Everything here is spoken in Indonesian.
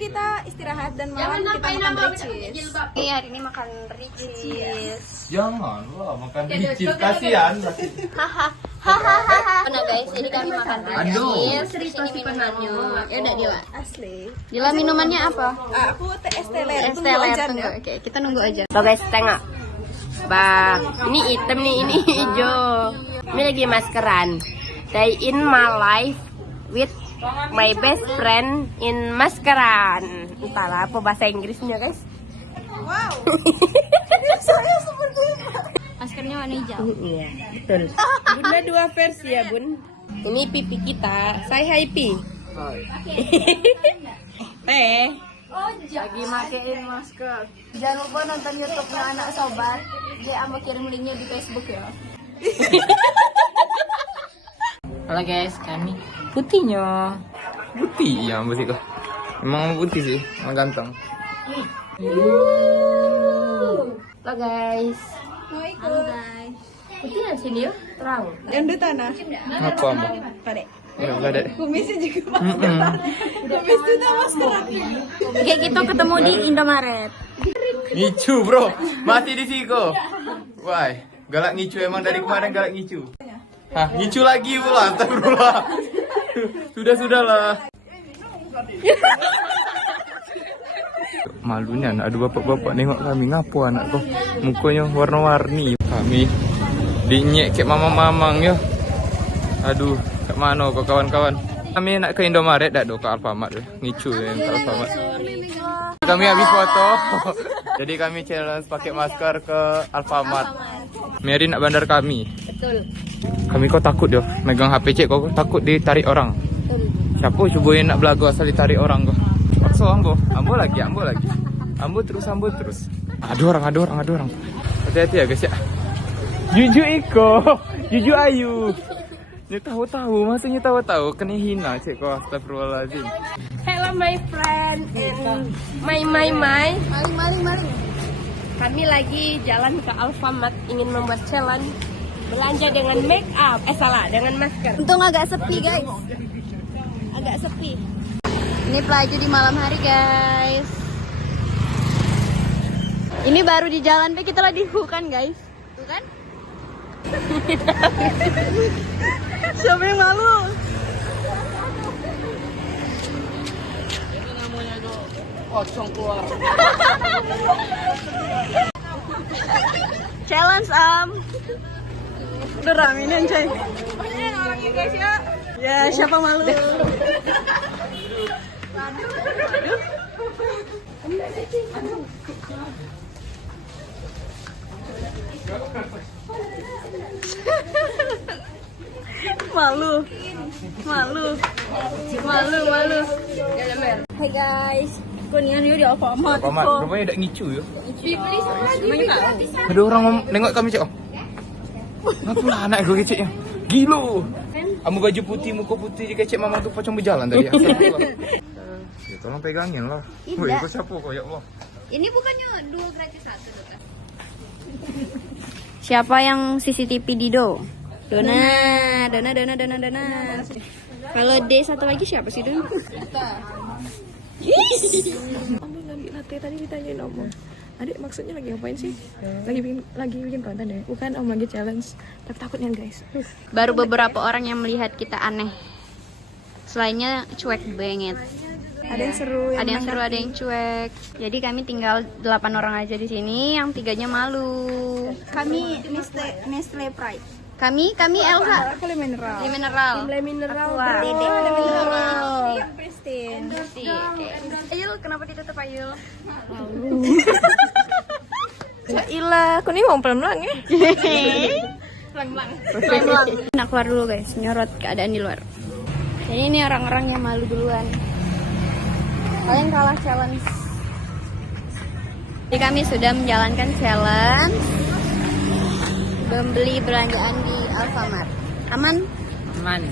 kita istirahat dan malam kita makan ricis. Iya, hari ini makan ricis. Janganlah makan ricis, kasihan. Hahaha. Nah guys, jadi kami makan Aduh. ricis. Ini minumannya. Ya udah Dila. Asli. Dila minumannya apa? Aku teh es teler. Es teler. Tunggu. Oke, kita nunggu aja. Tuh guys, tengok. Bah, ini hitam nih, ini hijau. Ini lagi maskeran. Day in my life with my best friend in maskeran. Entahlah apa bahasa Inggrisnya guys. Wow. Saya seperti Maskernya warna hijau. Iya, betul. Bunda dua versi ya, Bun. Ini pipi kita. Say hi, Pi. Teh. Lagi makein masker. Jangan lupa nonton YouTube-nya anak sobat. Dia mau kirim linknya di Facebook ya. Halo guys, kami putihnya. Putih ya musik kok. Emang putih sih, emang ganteng. Halo guys. mau ikut. Halo guys. Putih nggak sih dia? Terang. Yang di tanah. Apa mbak? Pade. Ya enggak ada. Kumisnya juga masker. Kumis itu maskeran. Kayak gitu ketemu di Indomaret. Ngicu bro, masih di Siko. Wah, galak ngicu emang dari kemarin galak ngicu. Hah, ngicu lagi pula, astagfirullah. Sudahlah. Malunya anak, aduh bapak-bapak nengok kami ngapo anak kok mukanya warna-warni. Kami dinyek kayak mamang-mamang ya. Aduh, ke mana kok kawan-kawan? Kami nak ke Indomaret dak do ke Alfamart ya. Ngicu ya ke Alfamart. Kami habis foto. Jadi kami challenge pakai masker ke Alfamart. Mary nak bandar kami. Betul. Kami kok takut ya megang HP cek kok takut ditarik orang. Siapa cobain nak belagu asal ditarik orang kok. Paksa ambo lagi. Ambo terus. Ada orang. Hati-hati ya guys ya. Juju Iko, Juju Ayu. Tahu, maksudnya tahu, kena hina cek kok, astagfirullahaladzim. Hello my friend and my. Maling. Kami lagi jalan ke Alfamart ingin membuat challenge belanja dengan make up. Dengan masker. Untung agak sepi guys. Ini pelaju di malam hari guys. Ini baru di jalan, kita lagi di hutan guys. Tuh kan? Siapa yang malu? Challenge Udah ramein coy. Ini orangnya guys ya. Ya siapa malu? Malu. Hai guys. Kunian yuk di Alfamart. Rupanya udah ngicu ya. Ada orang nengok kami cek. Ngapa lah anak gue keceknya? Gilo. Kamu baju putih, muka putih, dikecek mama tuh pocong berjalan tadi. Ya, tolong pegangin lah. Tidak. Woi, kok siapa kok ya Allah. Ini bukannya 2 gratis 1 Dota. Siapa yang CCTV Dido? Dona. Kalau D satu lagi siapa sih Don? Ambil ngambil latte tadi ditanyain Om. Adik maksudnya lagi ngapain sih? Lagi bikin konten ya? Bukan Om lagi challenge. Tapi takutnya guys. Baru beberapa orang yang melihat kita aneh. Selainnya cuek banget. Ada yang seru, Ada yang cuek. Jadi kami tinggal 8 orang aja di sini, yang 3-nya malu. Kami Nestle Pride. Kami Elsa. Aku mineral. Mineral. Aqua. Dede ada mineral. Pristine. Ayul, kenapa ditutup Ayul? Ilah, aku nih mau pelan-pelan ya. Pelan-pelan. Nah, keluar dulu guys, menyorot keadaan di luar. Jadi ini orang-orang yang malu duluan. Kalian kalah challenge. Jadi kami sudah menjalankan challenge membeli belanjaan di Alfamart. Aman? Aman.